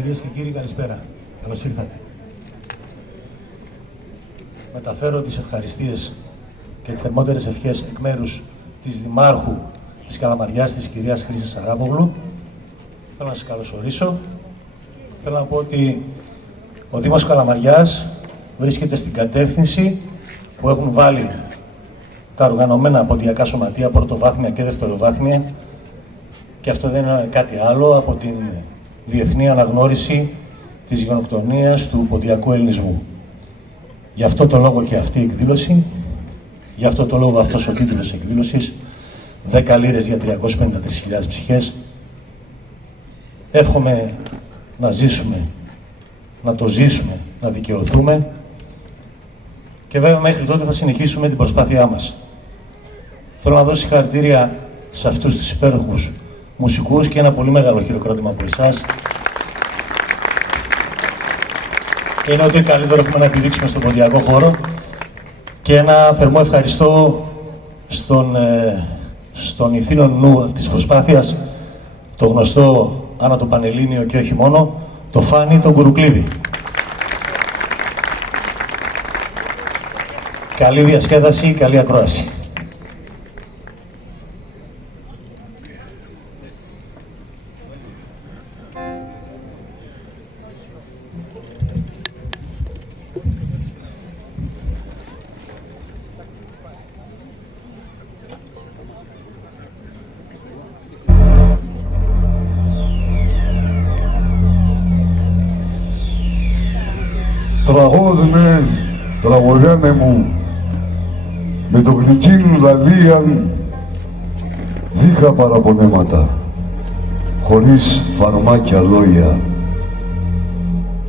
Κυρίες και κύριοι, καλησπέρα. Καλώς ήρθατε. Μεταφέρω τις ευχαριστίες και τις θερμότερες ευχές εκ μέρους της Δημάρχου της Καλαμαριάς, της κυρίας Χρύσης Αράπογλου. Θέλω να σας καλωσορίσω. Θέλω να πω ότι ο Δήμος Καλαμαριάς βρίσκεται στην κατεύθυνση που έχουν βάλει τα οργανωμένα ποντιακά σωματεία, πρωτοβάθμια και δευτεροβάθμια, και αυτό δεν είναι κάτι άλλο από την διεθνή αναγνώριση της γενοκτονίας του ποντιακού ελληνισμού. Γι' αυτό το λόγο και αυτή η εκδήλωση, γι' αυτό το λόγο αυτός ο τίτλος της εκδήλωσης, 10 λίρες για 353.000 ψυχές. Εύχομαι να ζήσουμε, να το ζήσουμε, να δικαιωθούμε και βέβαια μέχρι τότε θα συνεχίσουμε την προσπάθειά μας. Θέλω να δώσω συγχαρητήρια σε αυτούς τους υπέροχους μουσικούς και ένα πολύ μεγάλο χειροκρότημα από εσάς. Είναι ό,τι καλύτερο έχουμε να επιδείξουμε στον ποντιακό χώρο και ένα θερμό ευχαριστώ στον ηθήνον νου αυτής της προσπάθειας, το γνωστό Άννα το Πανελλήνιο και όχι μόνο, το Φάνη τον Κουρουκλίδη. Καλή διασκέδαση, καλή ακρόαση. Τραγώδουνε, τραγωδάνε μου, με το γλυκίνου λαλίαν δίχα παραπονέματα, χωρίς φαρμάκια λόγια.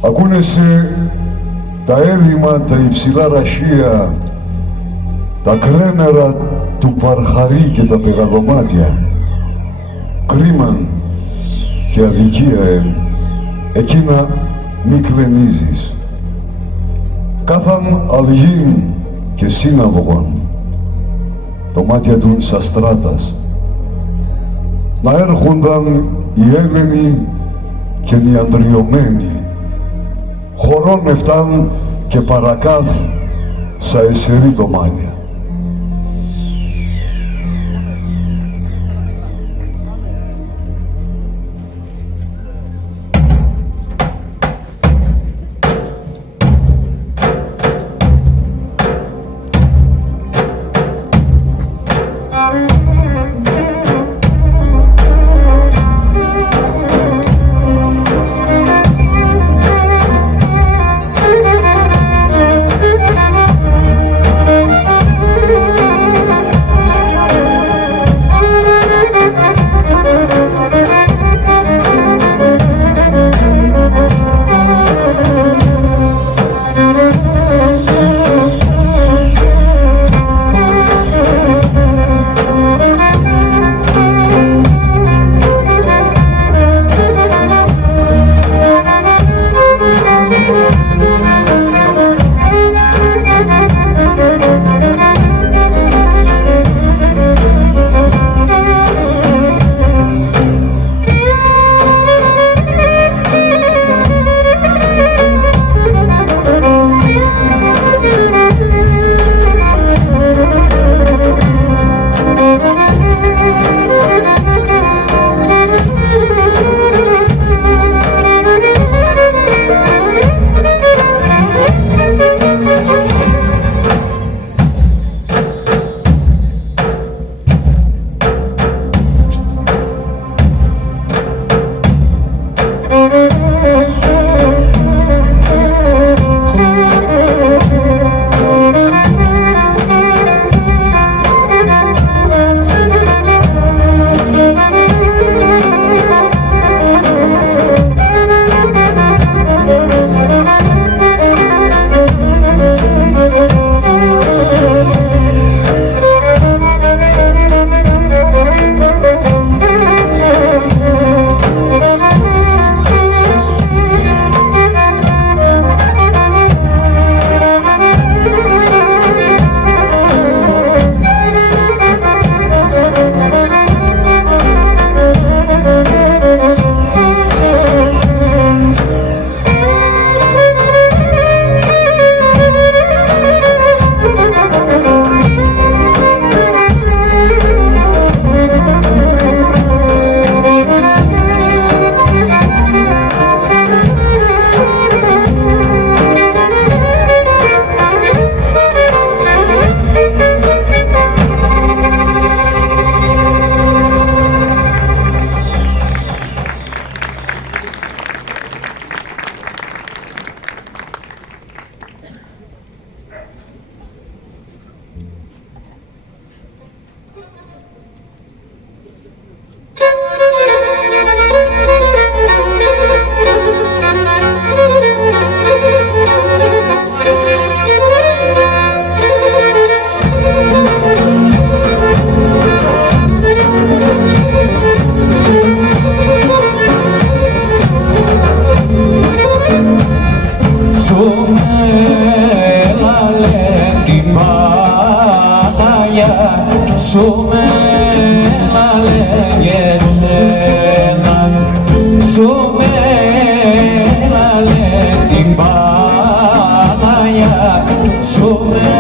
Ακούνεσαι τα έδημα, τα υψηλά ραχεία, τα κρέμερα του Παρχαρή και τα πεγαδομάτια. Κρίμαν και αδικία εκείνα μη κλενίζεις. Κάθαν αυγήν και σύναυγον, το μάτια του σαστράτας. Να έρχονταν οι Έλληνοι και οι αντριωμένοι, χωρών εφτάν και παρακάθ σα εσερή δωμάνια. σου με λέγεσαι σου με την Παναγιά σου με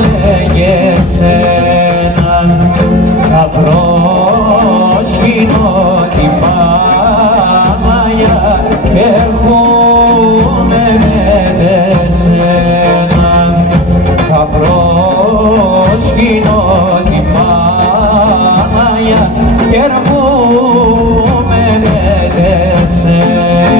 λέγεσαι θα προσκυνώ την Παναγιά έρχομαι με σένα θα προσκυνώ την Παναγιά και έρχομαι με σένα.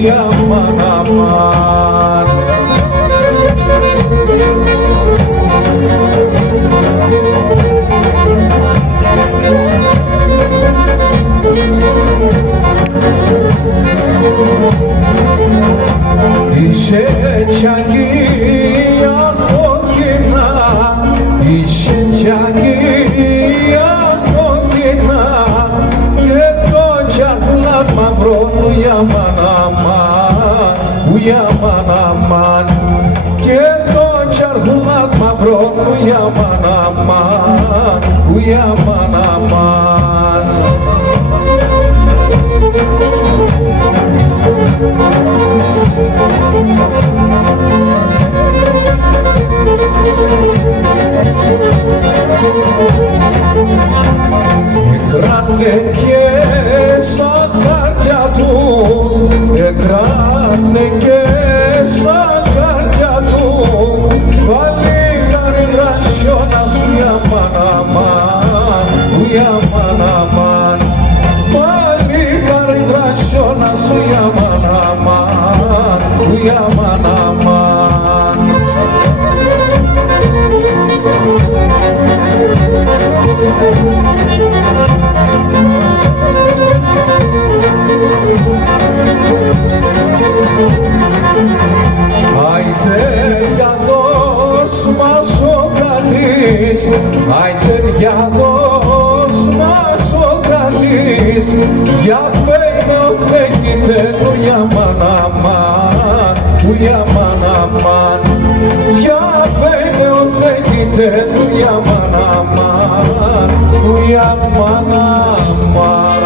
Yaman aman άιντε διαδός να σοκρατείς, για πέινε ο φέγγιτε ουια μαναμάν, ουια μαναμάν, για πέινε ο φέγγιτε ουια μαναμάν, ουια μαναμάν.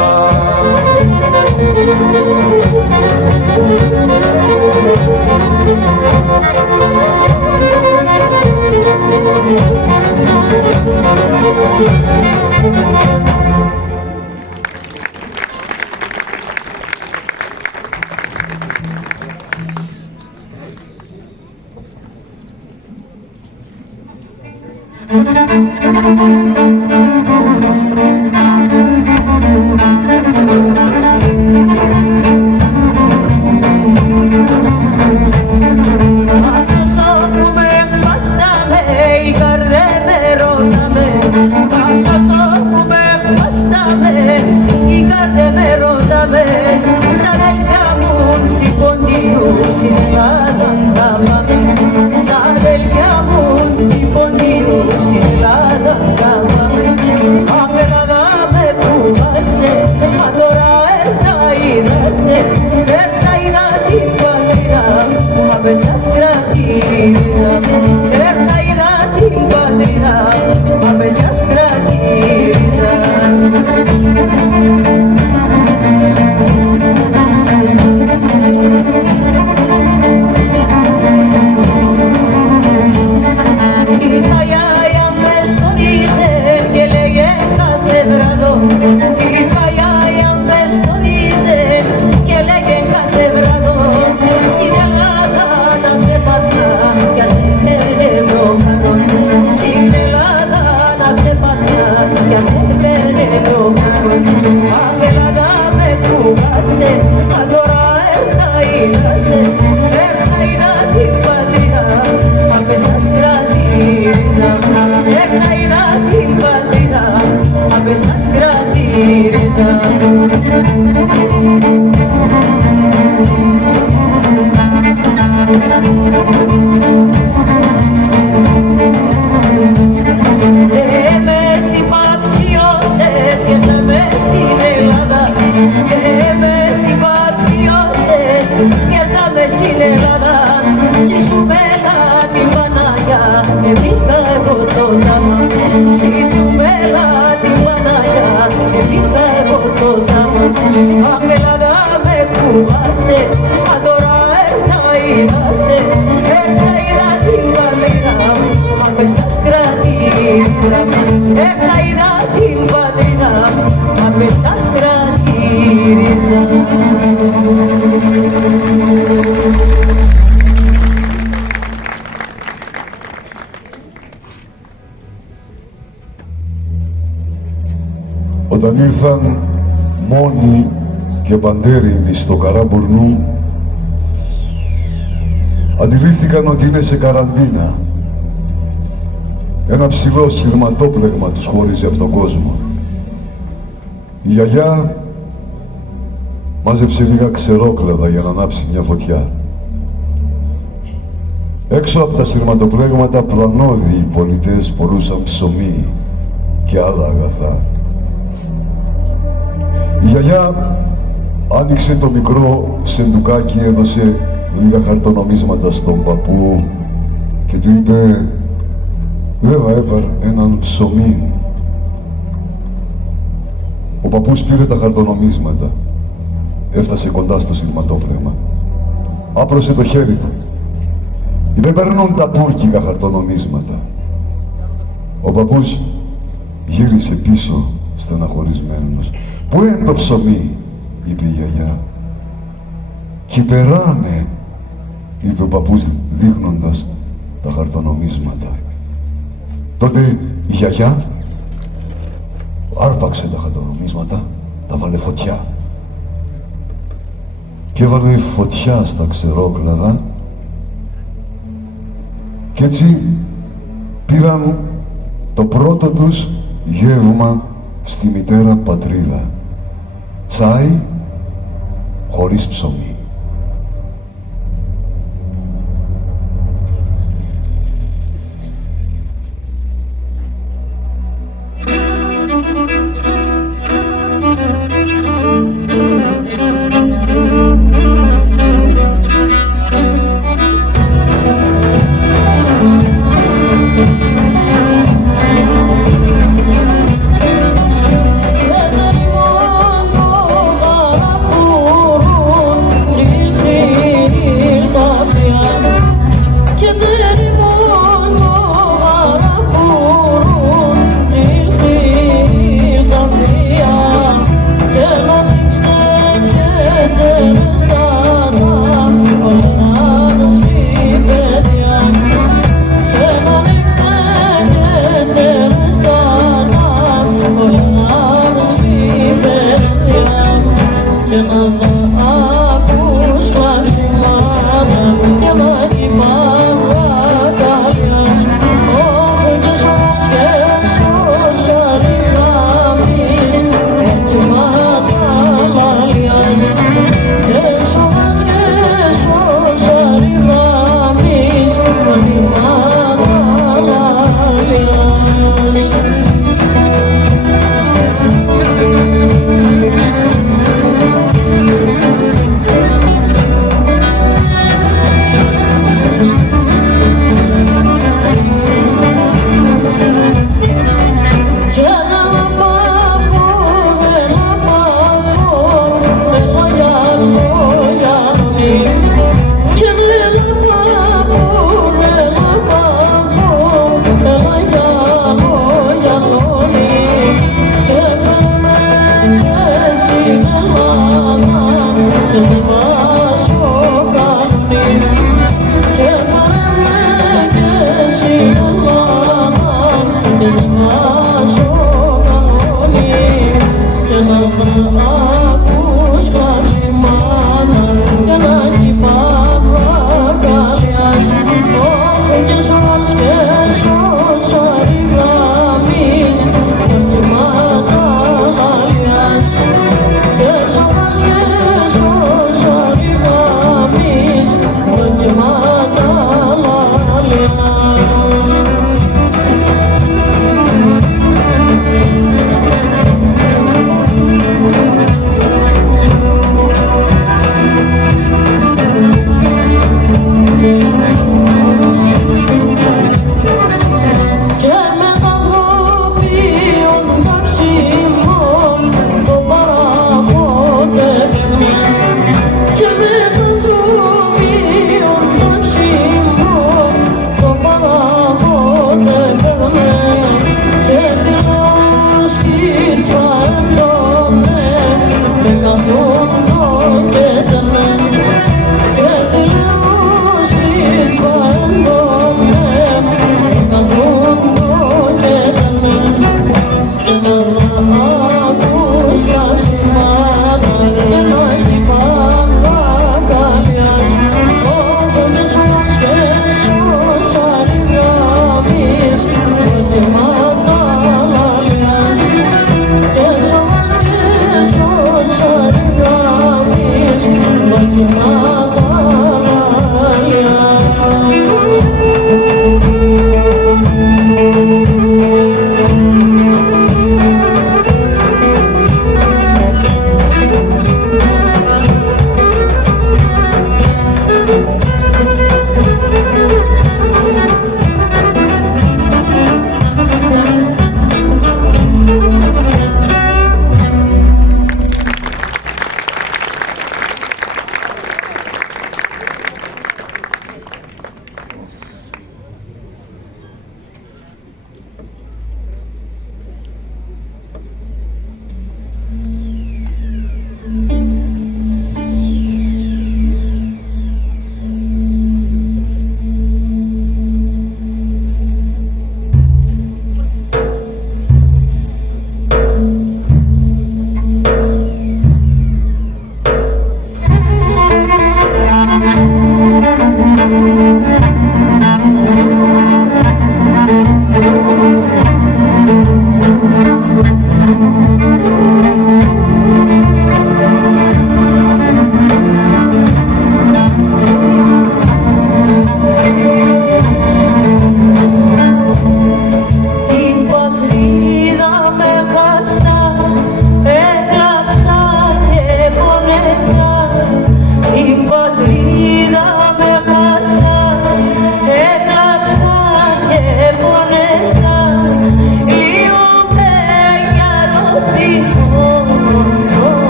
Όταν ήρθαν μόνοι και παντέρινοι στο Καράμπουρνου, αντιλήφθηκαν ότι είναι σε καραντίνα. Ένα ψηλό σειρματόπλεγμα τους χώριζε από τον κόσμο. Η γιαγιά μάζεψε λίγα ξερόκλαδα για να ανάψει μια φωτιά. Έξω από τα σειρματοπλέγματα πλανώδη οι πολιτές πορούσαν ψωμί και άλλα αγαθά. Η γιαγιά άνοιξε το μικρό σεντουκάκι, έδωσε λίγα χαρτονομίσματα στον παππού και του είπε «Βέβαια έπαρ έναν ψωμί». Ο παππούς πήρε τα χαρτονομίσματα, έφτασε κοντά στο σειρματόπλεγμα, άπλωσε το χέρι του. Δεν παίρνουν τα τουρκικά χαρτονομίσματα. Ο παππούς γύρισε πίσω στεναχωρισμένος. «Πού είναι το ψωμί?» είπε η γιαγιά. «Κυπεράνε», είπε ο παππούς δείχνοντας τα χαρτονομίσματα. Τότε η γιαγιά άρπαξε τα χαρτονομίσματα, τα βάλε φωτιά και έβαλε φωτιά στα ξερόκλαδα και έτσι πήραν το πρώτο τους γεύμα στη μητέρα πατρίδα. Τσάι χωρίς ψωμί.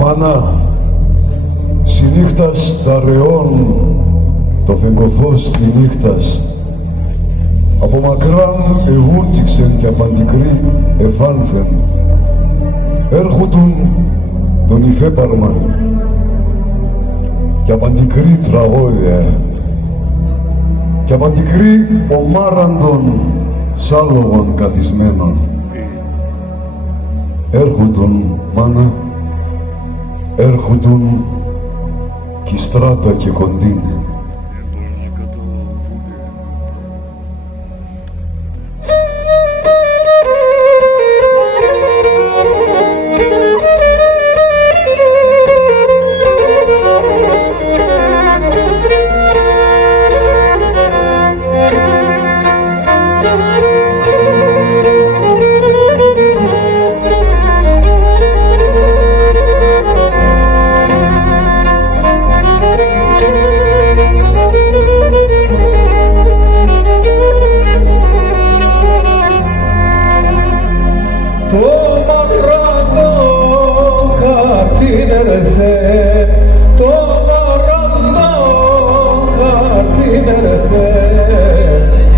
Μάνα, συνύχτας τα ρεών, το φεγγοφός τη νύχτας, από μακράν εβούρτιξεν και απαντικρή εφάνθεν, έρχουτουν τον υφέπαρμαν και απαντικρή τραγώδια και απαντικρή ομάραντων σάλογων καθισμένων. Έρχουτον, μάνα, έρχουτον κι στράτα και κοντίνε.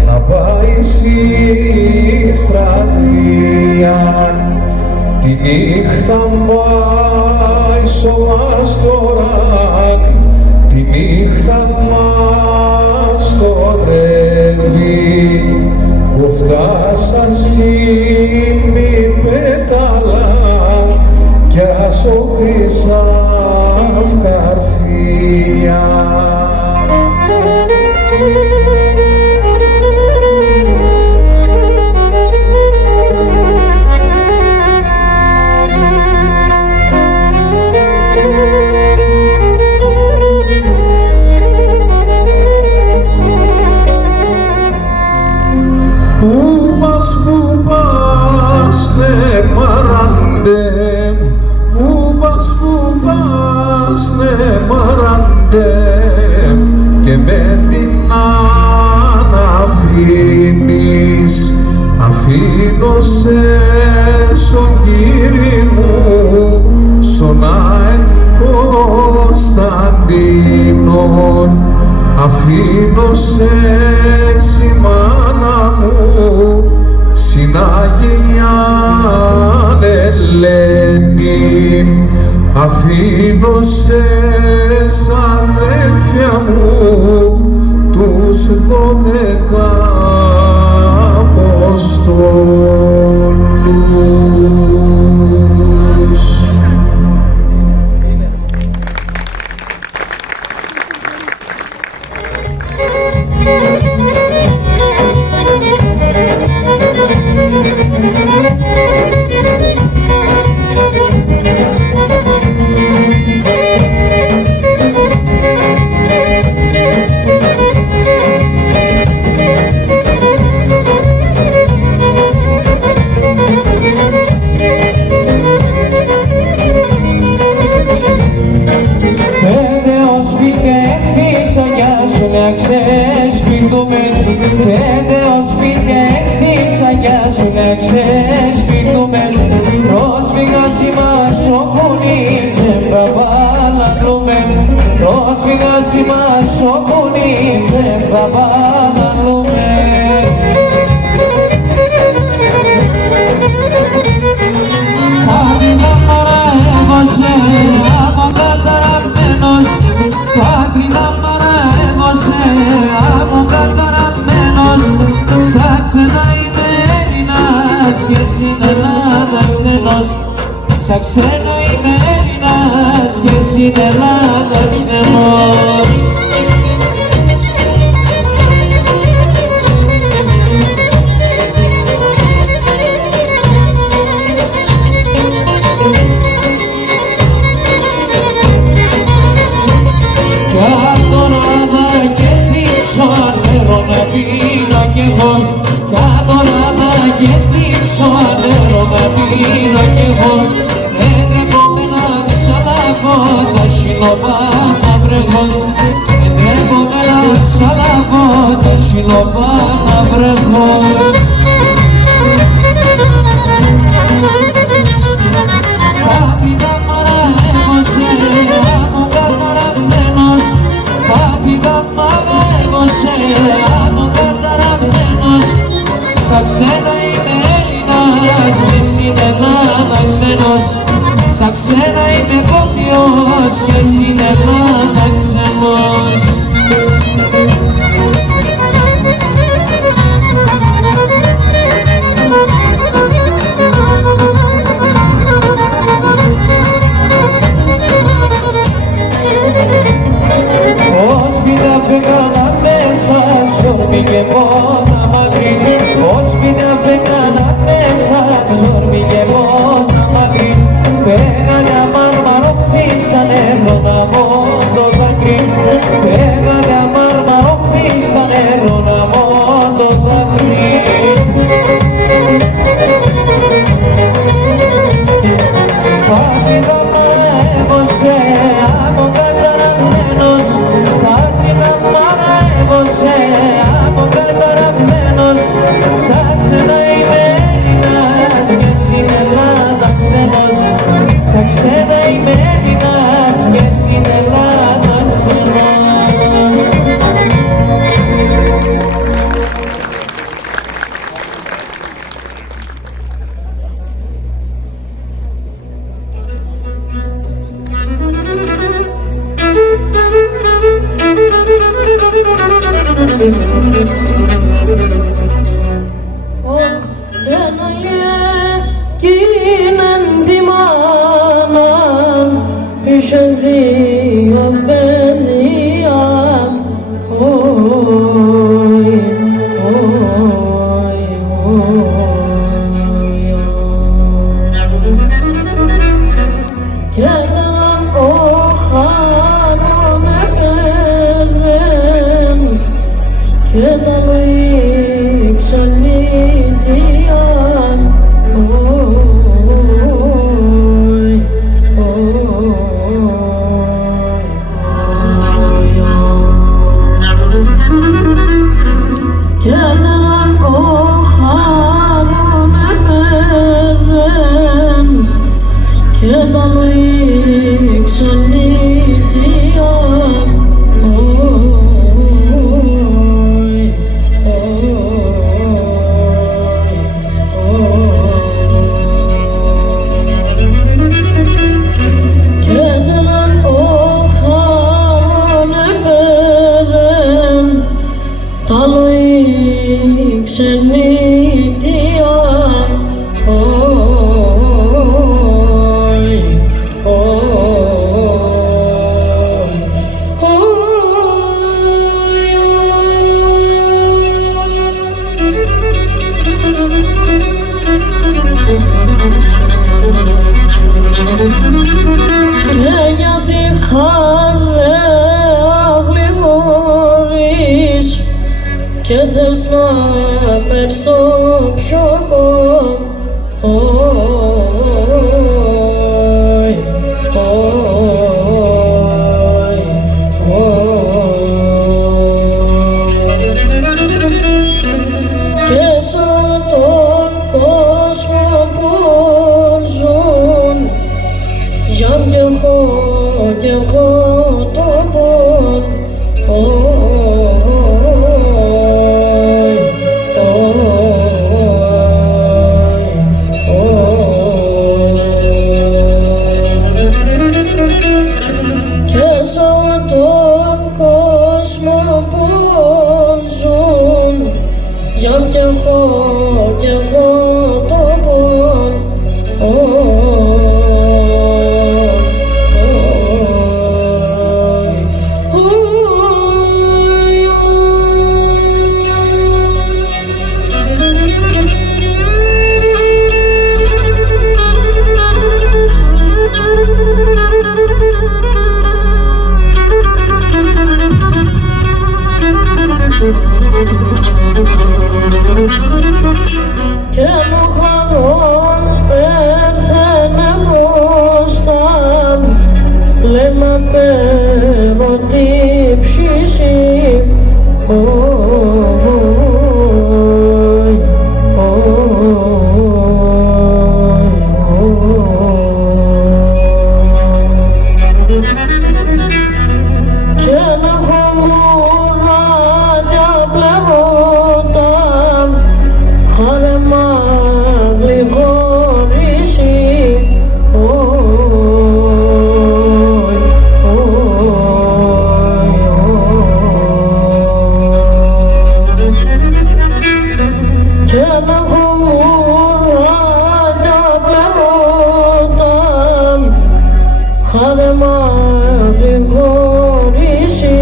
Να πάει στη στρατεία, τη νύχτα πάει σωμάς τώρα, τη νύχτα μας τορεύει, κουφτά της αυκαρφία. Πού πας, ναι μαραντέμ, πού πας, ναι μαραντέμ, και με την αναφήνεις, αφήνω σε σον κύρι μου, σον αεν Κωνσταντίνον, αφήνω σε μάνα μου, στην Αγίαν Ελένη, αφήνω σε αδέλφια μου, τους 12 Αποστόλους. Πέντε ως σπίτια έκτισα για σου να ξεσπιτούμε. Πρόσφυγας μας όπου ήρθε θα παραλούμε. Πρόσφυγας μας όπου ήρθε θα παραλούμε. Πάτριδα παραέβωσε από καταραμένος. Πάτριδα παραέβωσε από καταραμένος. Σαν ξένα είμαι Έλληνας και στην Ελλάδα ξένος. Σαν ξένα είμαι Έλληνας και στην Ελλάδα ξένος. Και στύψω ανέρο να πίνω κι εγώ. Έτρεπομαι να ψαλαβώ τα σιλοπάνα βρεχώ. Έτρεπομαι να ψαλαβώ τα σιλοπάνα βρεχώ. Πάτριδα παραέβωσε από καταραμένος. Πάτριδα παραέβωσε από καταραμένος. Σαν ξένα είμαι Έλληνας και στην Ελλάδα ξένος. Σαν ξένα είμαι Πόντιος και στην Ελλάδα ξένος. Όσπιτα φεγγάνα μέσα, σόρμη και πόνα μακρύ. Όσπιτα φεγγάνα μέσα, σόρμη και πόνα μακρύ. Πέγανε αμάρμαρο χτίστα νερό να μόντο δάκρυ. χαρόν επέβεν και τα λοή ξενήτια. Και θες να πέσω πιο και σαν τον κόσμο που ζουν για κι εγώ το πον. Κι εγώ το πον. Και μου χαρόν έρθαινε μπροστά, λέμε πέρα την ψήση. Και να έχω μουράδια πλερώτα, χάρεμα γλυγόρηση. Και να έχω μουράδια πλερώτα, χάρεμα γλυγόρηση.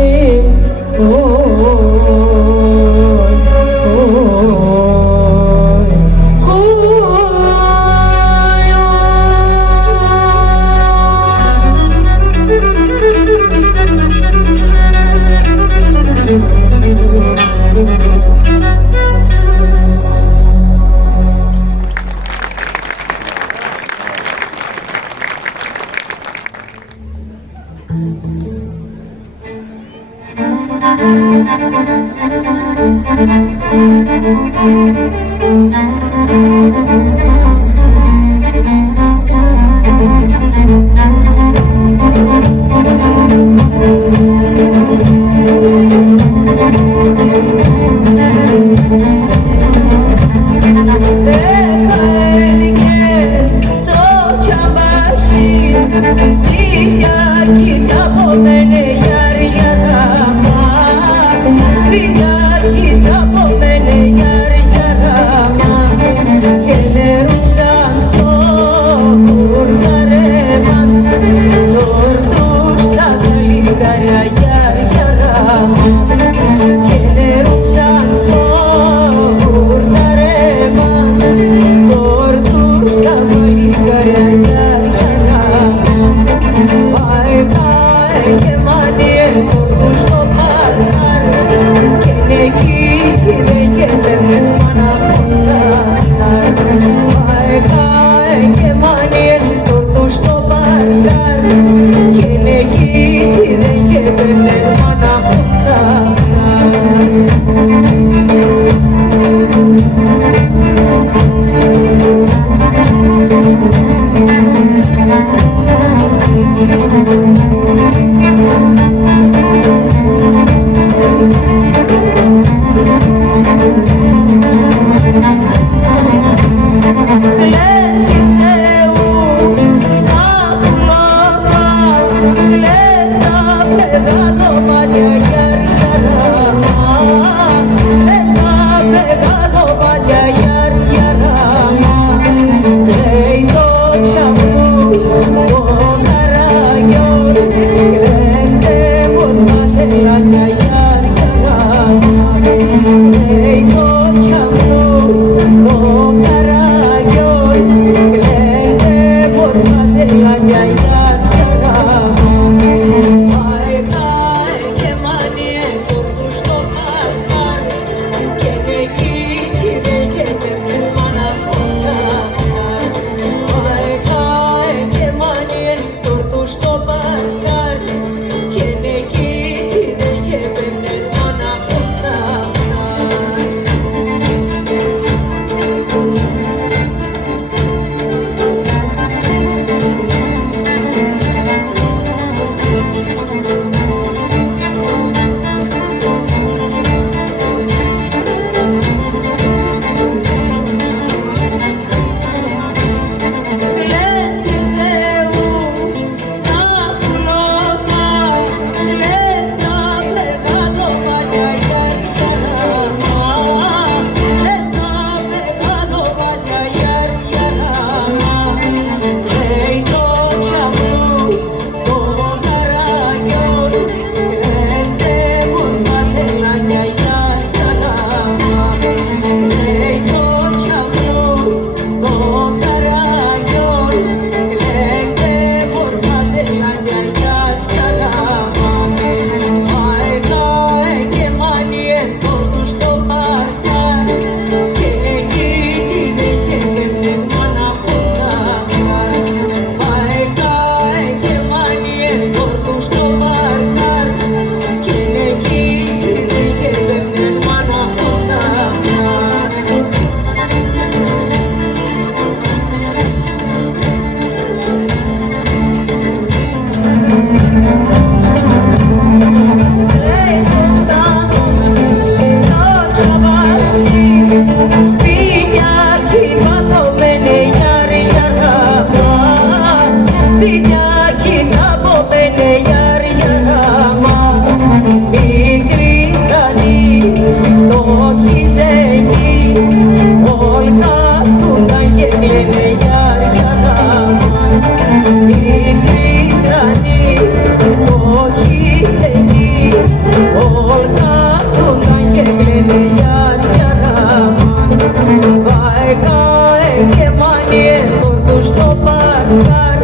στο παρκάρ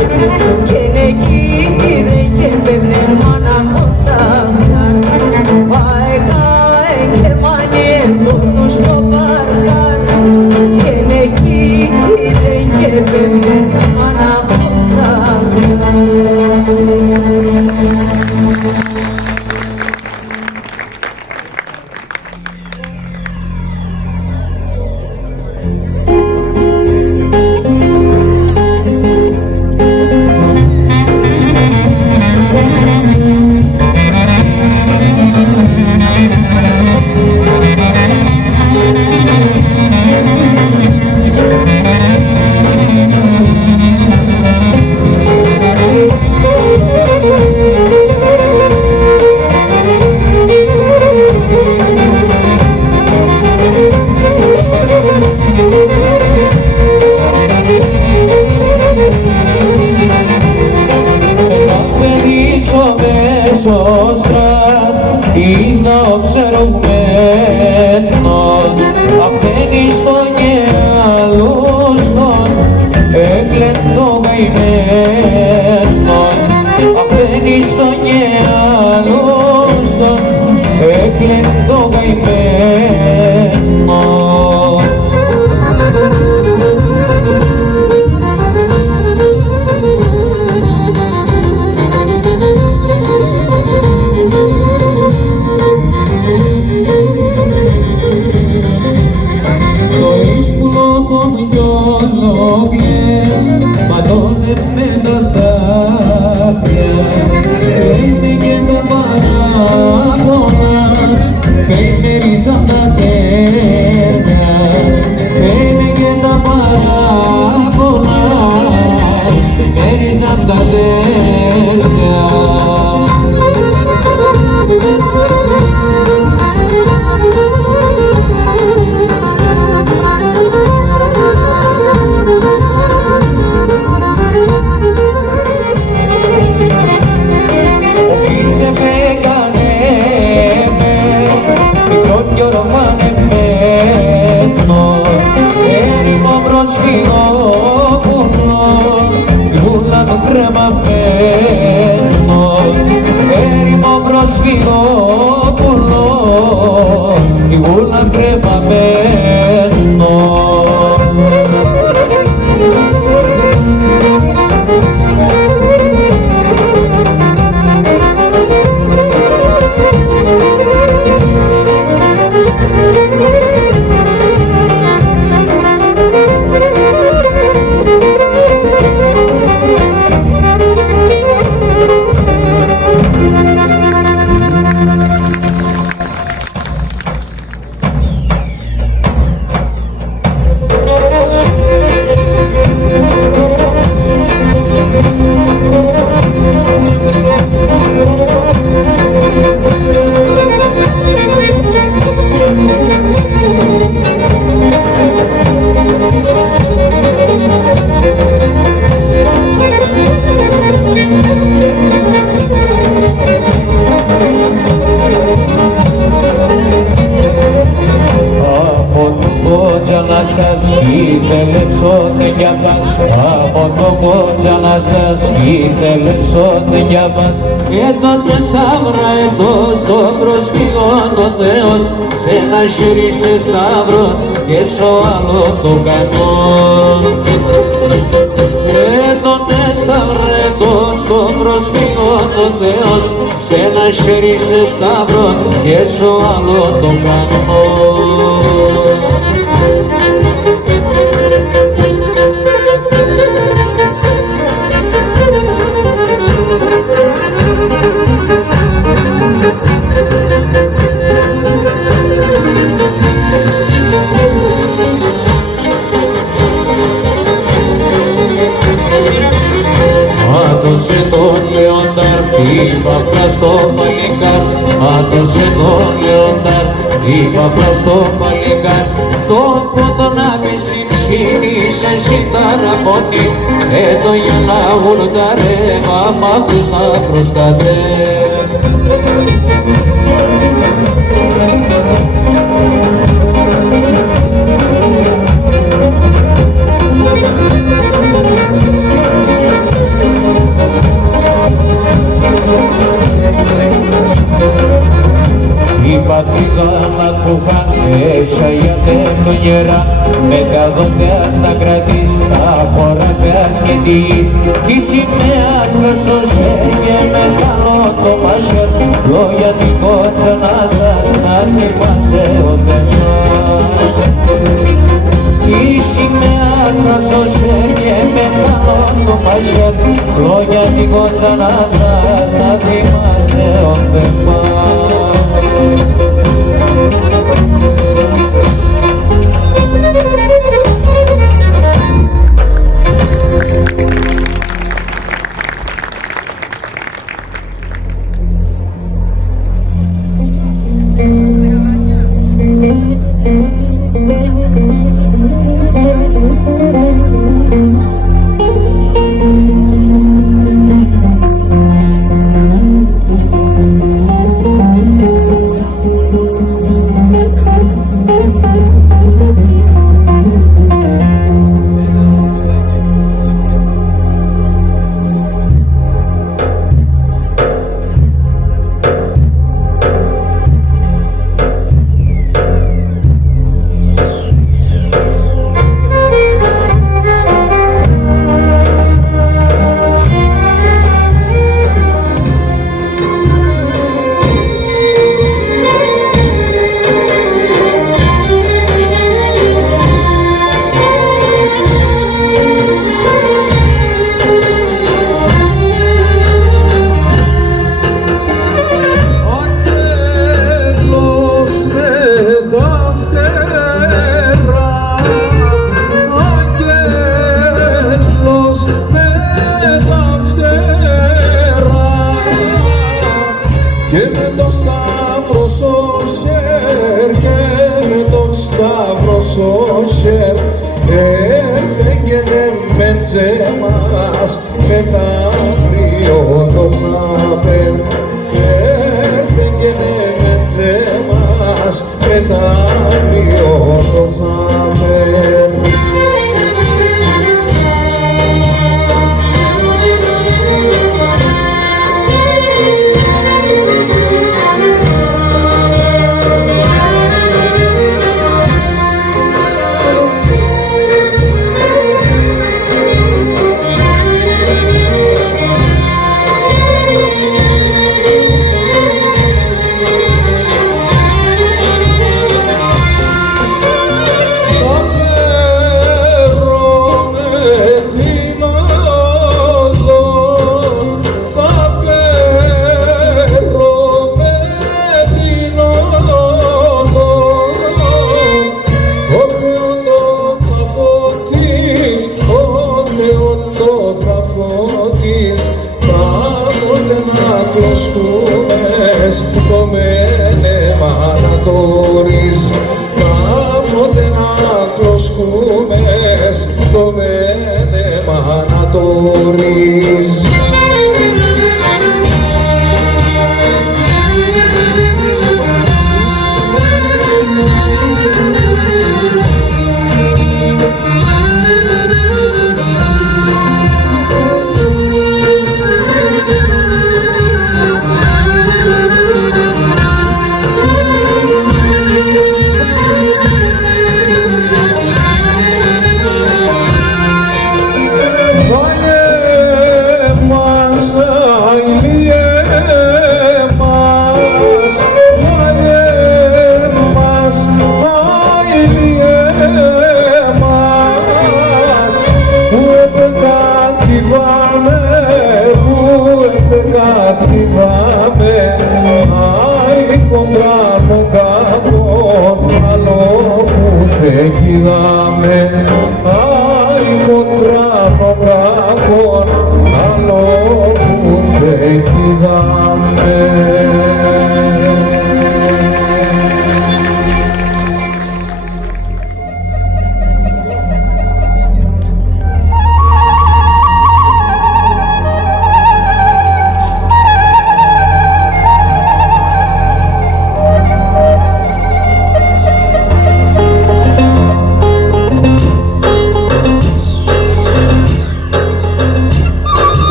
και εκεί δεν και πέμπνε μάνα χωτσάχαρ πάει καέ και μάνιε τόνου στο παρκάρ και εκεί δεν και πέμπνε μάνα χωτσάχαρ. είδα οψερωμένον αυταίνει στο γυαλούστον έκλεντο καημένον αυταίνει στο γυαλούστον έκλεντο καημένον. με τα δάκρυα παίρνε και τα παράπονας παίρνε ρίζα τα τέρνας παίρνε και τα παράπονας παίρνε ρίζα τα τέρνας. Έρημο προσφυγόπουλο, η γούλα κρεμαμένο. Ήθελε ψώθεν για μας, από το κότσα να στάς, ήθελε ψώθεν για μας. Και τότε σταύρα εντός των προσφύγων ο Θεός, σε ένα χέρι σε σταύρο και σω άλλο το κανόν. Και τότε σταύρα εντός των προσφύγων ο Θεός, σε ένα χέρι σε σταύρο και σω άλλο το κανόν. Άτωσε τον Λεοντάρ, είπα φλαστό παλικάρ. Άτωσε τον Λεοντάρ, είπα φλαστό παλικάρ. Τον πόντο να μη συμψήνεις εσύ τα ραμόνι, έτω για να γουρτάρε, μάμα τους να προστατεύει. Δεκαδόντια στα κρατής, τα χωράκια σχετής της σημαίας προσώσε και μεγάλο το μασιόν λόγια την κότσα να στάς να θυμάσαι ο Θεός. Της σημαίας προσώσε και μεγάλο το μασιόν λόγια την κότσα να στάς να θυμάσαι ο Θεός.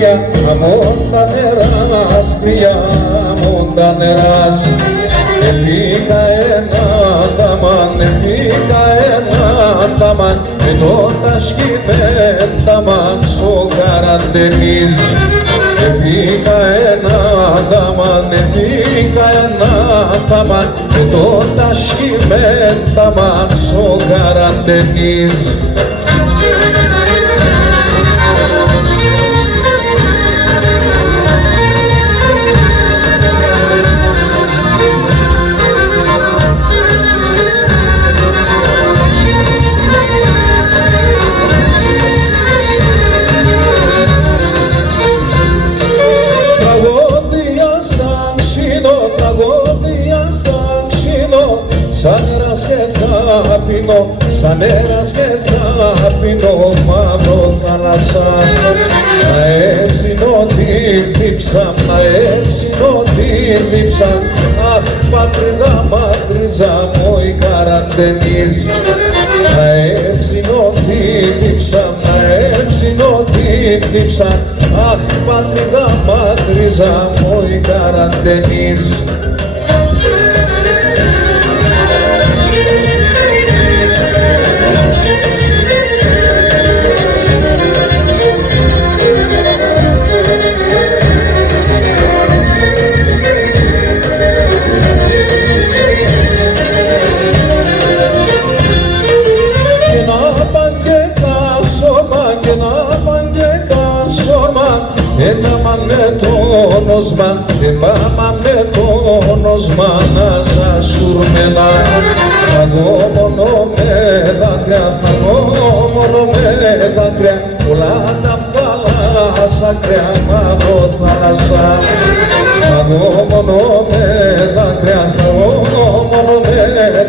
σκριά αμόντανεράς, σκριά αμόντανεράς. Επήκα ένα ταμάν, επήκα ένα ταμάν, με τον τασκημένο ταμάν στο καραντενίζ. Επήκα ένα ταμάν, επήκα ένα ταμάν, με τον τασκημένο ταμάν στο καραντενίζ. Σαν αέρας και θα πίνω, σαν αέρας και θα πίνω μαύρο θάλασσα. Να έψινω τη δίψα, να έψινω τη δίψα. Αχ, πατρίδα μακρύζα μου η καραντενίζ. Να έψινω τη δίψα, να έψινω τη δίψα. Αχ, πατρίδα μακρύζα μου η καραντενίζ. Ένα μανετόνοσμα, ένα μανετόνοσμα να σας σουρμένα. Φαγώ μόνο με δάκρυα, φαγώ μόνο με δάκρυα, όλα τα θάλασσα κρέα, μαύρο θάλασσα. Φαγώ μόνο με δάκρυα, φαγώ μόνο με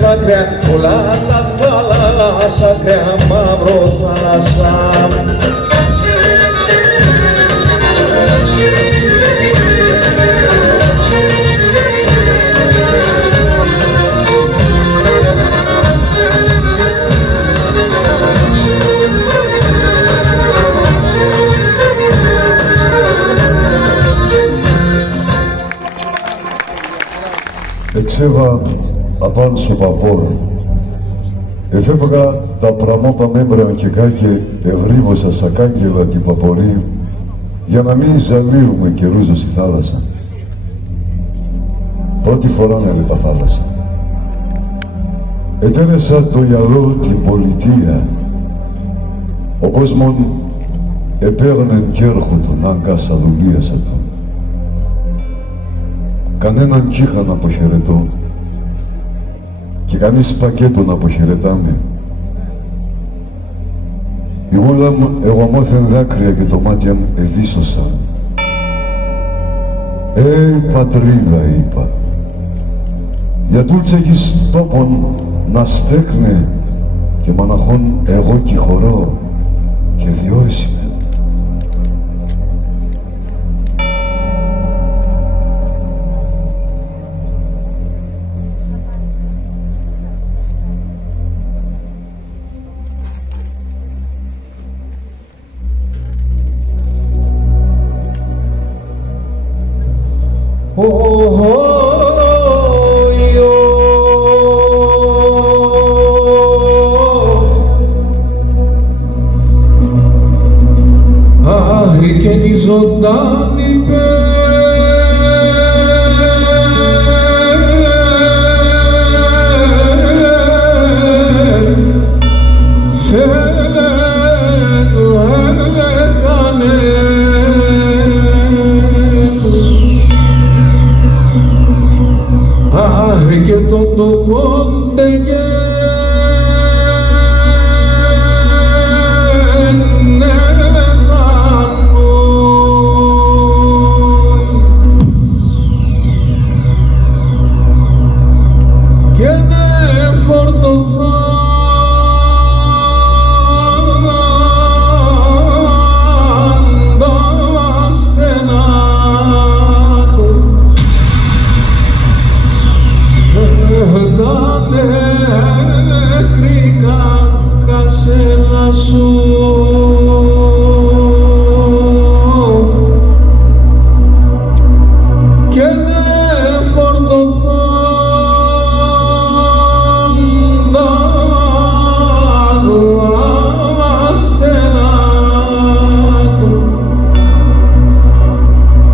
δάκρυα, όλα τα θάλασσα κρέα, μαύρο θάλασσα. Εξέβα απάνω στο παβόρ. Εφεύγα τα πραμόπα μέμπρα και κάκε εγρύβωσα σαν κάγκελα την παπορή για να μην ζαλίουμε καιρούζω στη θάλασσα. Πρώτη φορά να έλεπα θάλασσα. Ετέλεσα το γυαλό την πολιτεία. Ο κόσμον επέρνεν κι έρχοτον αν κάσα δουλίασα τον. Κανέναν κύχα να αποχαιρετώ και κανείς πακέτο να αποχαιρετάμε. Η γούλα μου εγωμόθεν δάκρυα και το μάτια μου εδίσωσα. Πατρίδα, είπα, για τούλτσα έχεις τόπον να στέκνε και μαναχών εγώ κυχωρώ και διώσιμε. Ζωντάνη και τον τοπόντε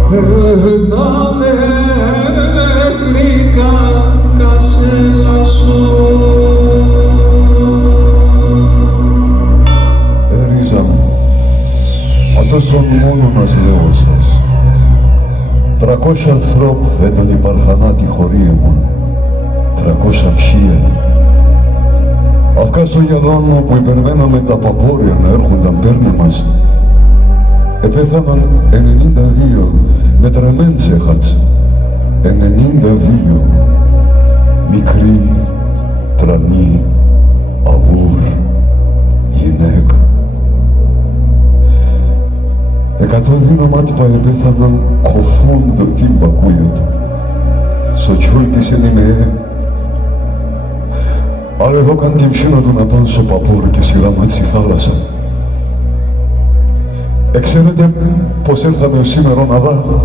τα νεκρικά κασέλα σου. Ρίζα μου, ατόσον μόνονας λέω σας, 300 ανθρώπ έτον υπαρχανάτη χωρίεμον, 300 ψία. Αυκά στο γελόνο που υπερμέναμε τα παπόρια να έρχονταν πέρνε μας, επέθαναν 92 με τρεμέντσεχατς, 92 μικροί, τρανοί, αγούρ, γυναίκα. 100 δυναμάτυπα επέθαναν κοφόντο την πακούια του. Σοτσούι της ενημεέ. Αλλά εδώ καν την ψήνα του να πάνε στο παπούρ και σειρά μάτς στη θάλασσα. Ξέρετε πως ήρθαμε σήμερα να δω,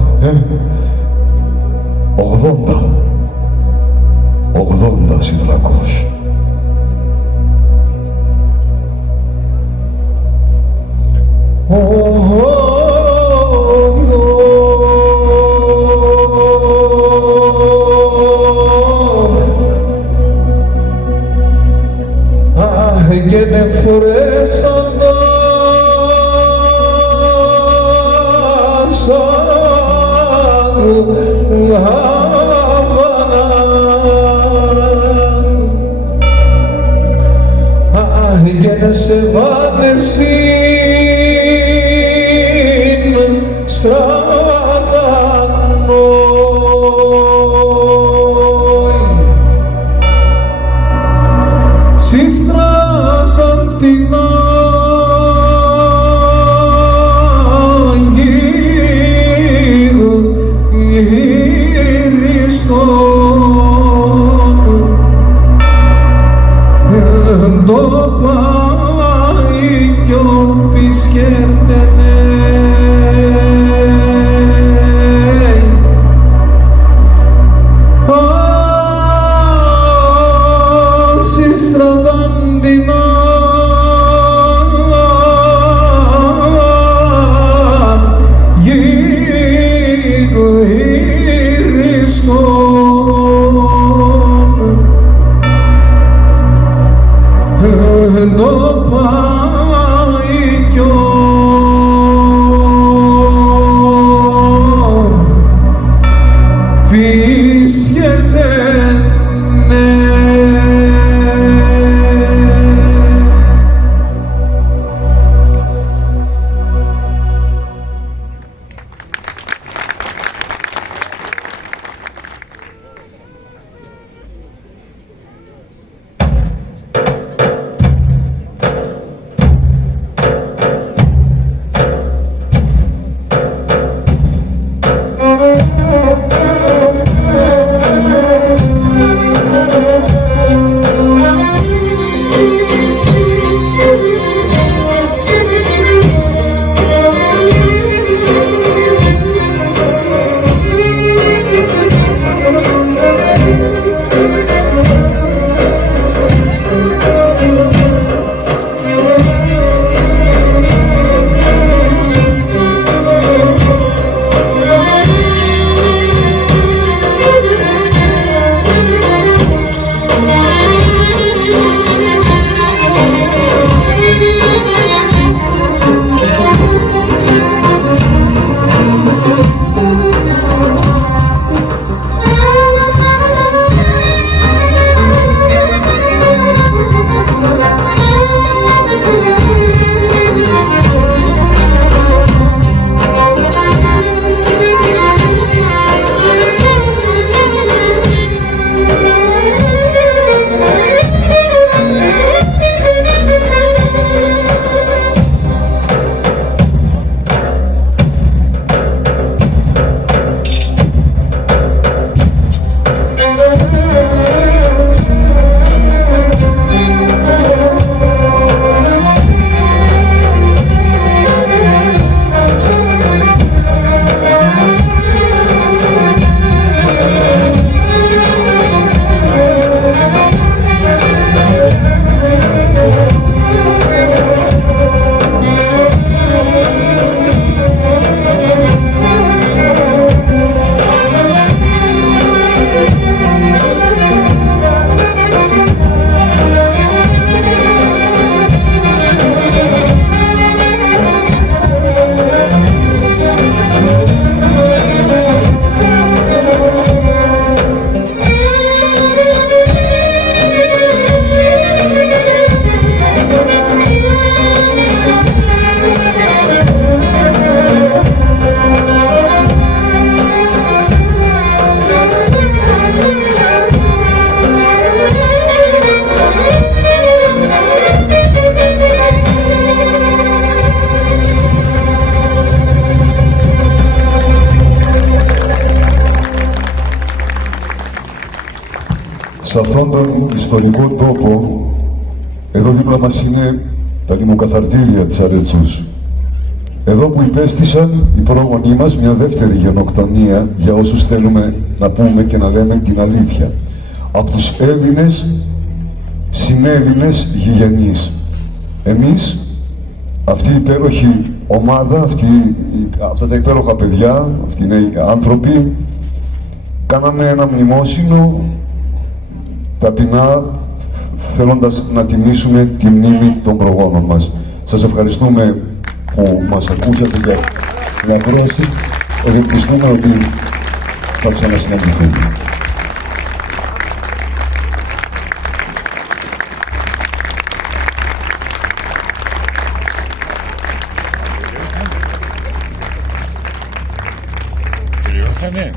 80 συντρακούς. Έγινε φορέσαντα σαν Χαβάνα. Έγινε σε βάνεσιν στρατανόι. Συστράτων την το πάει κι ο Σε αυτόν τον ιστορικό τόπο, εδώ δίπλα μας είναι τα λιμοκαθαρτήρια της Αρετσούς. Εδώ που υπέστησαν οι πρόγονοί μας μια δεύτερη γενοκτονία, για όσους θέλουμε να πούμε και να λέμε την αλήθεια, από τους Έλληνες συνέλληνες γηγενείς. Εμείς, αυτή η υπέροχη ομάδα, αυτά τα υπέροχα παιδιά, αυτοί οι άνθρωποι, κάναμε ένα μνημόσυνο ταπεινά, θέλοντας να τιμήσουμε τη μνήμη των προγόνων μας. Σας ευχαριστούμε που μας ακούσατε για την ακρόαση. Ευελπιστούμε ότι θα ξανασυναντηθούμε. Τελειώσαμε.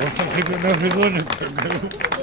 Όσο φύγουν να φύγουν.